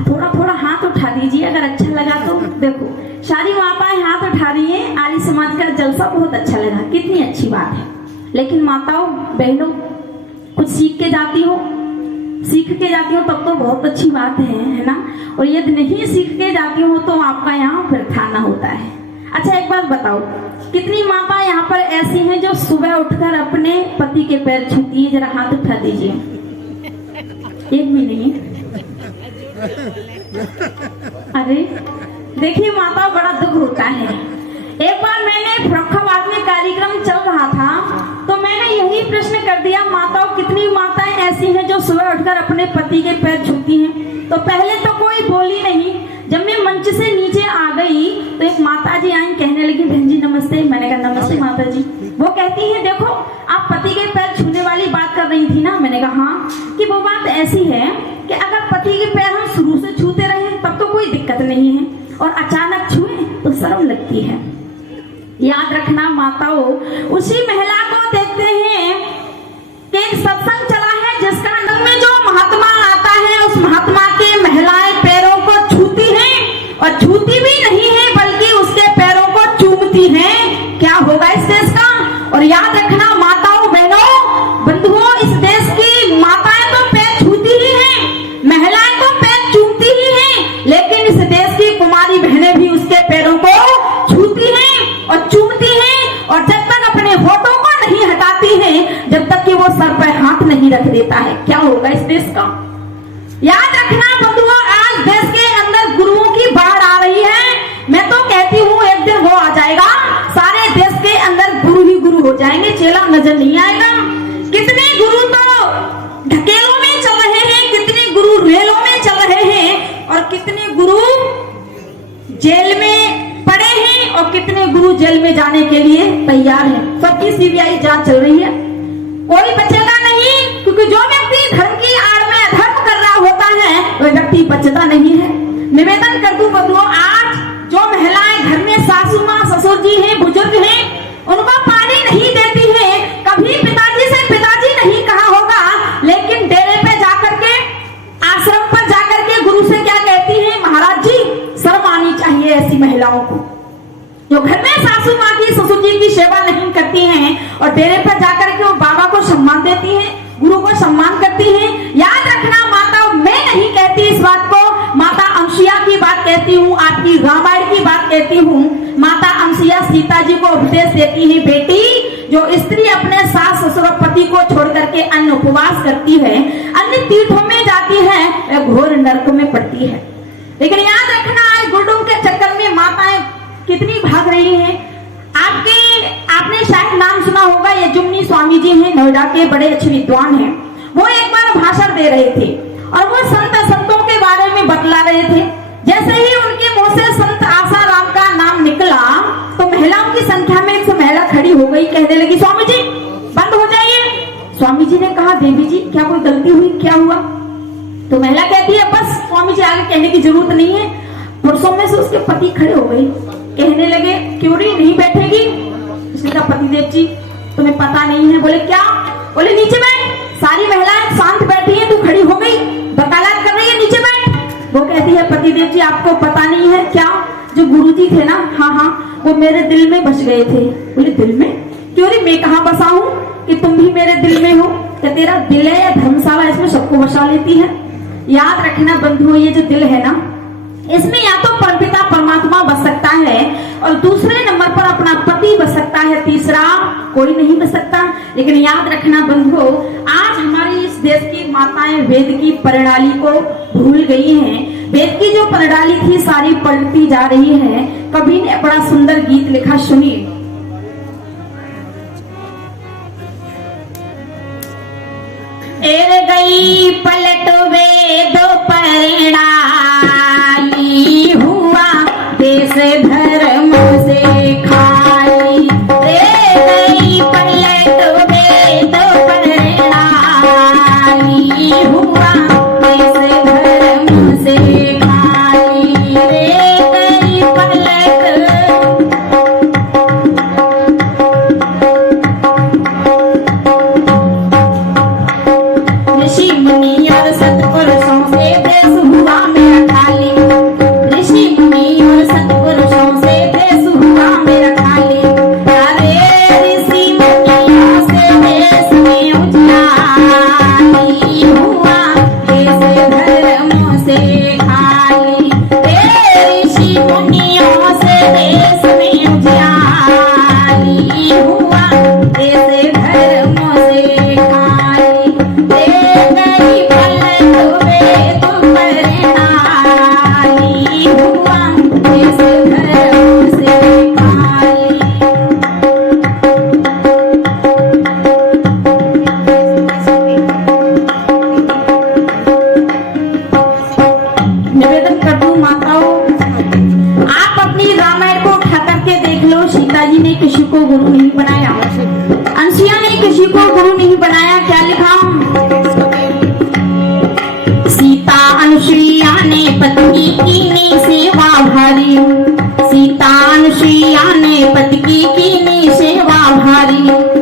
थोड़ा थोड़ा हाथ उठा दीजिए अगर अच्छा लगा तो। देखो सारी माताएं हाथ उठा रही हैं, आर्य समाज का जलसा बहुत अच्छा लगा, कितनी अच्छी बात है। लेकिन माताओं बहनों कुछ सीख के जाती हो, सीख के जाती हो तब तो बहुत अच्छी बात है ना। और यदि नहीं सीख के जाती हो तो आपका यहाँ प्रार्थना होता है। अच्छा एक बात बताओ, कितनी माता यहाँ पर ऐसी हैं जो सुबह उठकर अपने पति के पैर छूती है? जरा हाथ उठा दीजिए। एक भी नहीं। अरे देखिए माता, बड़ा दुख होता है। एक बार मैंने फर्रुखाबाद में कार्यक्रम चल रहा था तो मैंने यही प्रश्न कर दिया, माताओं कितनी माताएं ऐसी हैं जो सुबह उठकर अपने पति के पैर छूती हैं? तो पहले तो कोई बोली नहीं। जब मैं मंच से नीचे आ गई तो एक माता जी आई, कहने लगी बहन जी नमस्ते। मैंने कहा नमस्ते माता जी। वो कहती है देखो आप पति के पैर छूने वाली बात कर रही थी ना। मैंने कहा हाँ, कि वो बात ऐसी है कि अगर पति के पैर हम शुरू से छूते रहे तब तो कोई दिक्कत नहीं है, और अचानक छुए तो शर्म लगती है। याद रखना माताओं, उसी महिला को देखते हैं कि एक सत्संग चला है जिसका अंदर में जो महात्मा आता है, उस महात्मा के महिलाएं पैरों को छूती हैं, और छूती भी नहीं है बल्कि उसके पैरों को चूमती हैं। क्या होगा इस देश का? और याद रखना माताओं बहनों बंधुओं, इस देश की माताएं तो पैर छूती ही हैं, महिलाएं तो पैर चूमती ही हैं, लेकिन इस देश की कुमारी बहनें भी उसके पैरों को छूती हैं और चूमती हैं, और जब तक अपने होठों को नहीं हटाती हैं, जब तक कि वो सर पर हाथ नहीं रख देता है। क्या होगा इस देश का? याद रखना बंधुओं, आज देश के अंदर गुरुओं की बाढ़ आ रही है। मैं तो कहती हूँ एक दिन वो आ जाएगा, सारे देश के अंदर गुरु ही गुरु हो जाएंगे, चेला नजर नहीं आएगा। कितने गुरु तो ढकेलों में चल रहे हैं, कितने गुरु रेलों में चल रहे हैं, और कितने गुरु जेल में पड़े हैं, और कितने गुरु जेल में जाने के लिए तैयार हैं। सबकी सीबीआई जांच चल रही है, कोई बचेगा नहीं, क्योंकि जो व्यक्ति धर्म की आड़ में अधर्म कर रहा होता है वह व्यक्ति बचता नहीं है। निवेदन कर दूं बंधुओं, आज जो महिलाएं घर में सासू माँ ससुर जी हैं, बुजुर्ग हैं, उनको पानी नहीं देती है, कभी पिताजी से पिताजी नहीं कहा होगा, लेकिन डेरे पे जाकर के, आश्रम पर जाकर के गुरु से क्या कहती है, महाराज जी शर्म आनी चाहिए ऐसी महिलाओं को जो घर में सासू माँ की ससुर जी की सेवा नहीं करती हैं, और डेरे पर जाकर के वो बाबा को सम्मान देती हैं, गुरु को सम्मान करती हैं। याद रखना माता, मैं नहीं कहती इस बात को, माता अंशिया की बात कहती हूँ, आपकी रामायण की बात कहती हूँ। माता अंशिया सीता जी को उपदेश देती है, बेटी जो स्त्री अपने सास ससुर पति को छोड़ करके अन्य उपवास करती है, अन्य तीर्थों में जाती है, वह घोर नरक में पड़ती है। लेकिन याद रखना आज गुरुओं के चक्कर में माताएं कितनी भाग रही हैं। आपने शायद नाम सुना होगा, ये जुम्नी स्वामी जी हैं, नोएडा के बड़े अच्छे विद्वान हैं। वो एक बार भाषण दे रहे थे और वो संतों के बारे में बतला रहे थे। जैसे ही उनके मुंह से संत आसाराम का नाम निकला तो महिलाओं की संख्या में एक महिला खड़ी हो गई, कहने लगी स्वामी जी बंद हो जाइए। स्वामी जी ने कहा देवी जी क्या कोई गलती हुई, क्या हुआ? तो महिला कहती है बस स्वामी जी आगे कहने की जरूरत नहीं है। पुरुषों में से उसके पति खड़े हो गए, कहने लगे क्यों नहीं बैठेगी? उसने कहा पतिदेव जी तुम्हें पता नहीं है। बोले क्या? बोले नीचे बैठ। सारी महिलाएं शांत बैठी है, तू खड़ी हो गई, वकालत कर रही है, नीचे बैठ। वो कहती है पतिदेव जी आपको पता नहीं है क्या, जो गुरुजी थे ना, हाँ हाँ वो मेरे दिल में बस गए थे। बोले दिल में? क्यों रे मैं कहाँ बसा हूँ कि तुम भी मेरे दिल में हो? क्या तेरा दिल है या धर्मशाला इसमें सबको बसा लेती है? याद रखना बंधुओं, ये जो दिल है ना, इसमें या तो परमपिता परमात्मा बस सकता है और दूसरे नंबर पर अपना पति बस सकता है, तीसरा कोई नहीं बस सकता। लेकिन याद रखना बंधुओं, आज हमारी इस देश की माताएं वेद की प्रणाली को भूल गई हैं। वेद की जो प्रणाली थी सारी पलटती जा रही है। कवि ने बड़ा सुंदर गीत लिखा, सुनिए। एर गई पलट वेद प्रणाली, हुआ देश धर्म से खाली। रे गई पलट वेद प्रणाली, हुआ देश धर्म से खाली। रे गई पलट ऋषि मुनि और सत अनुसुईया ने पति की कीनी सेवा भारी, सीता अनुसुईया ने पति की कीनी सेवा भारी।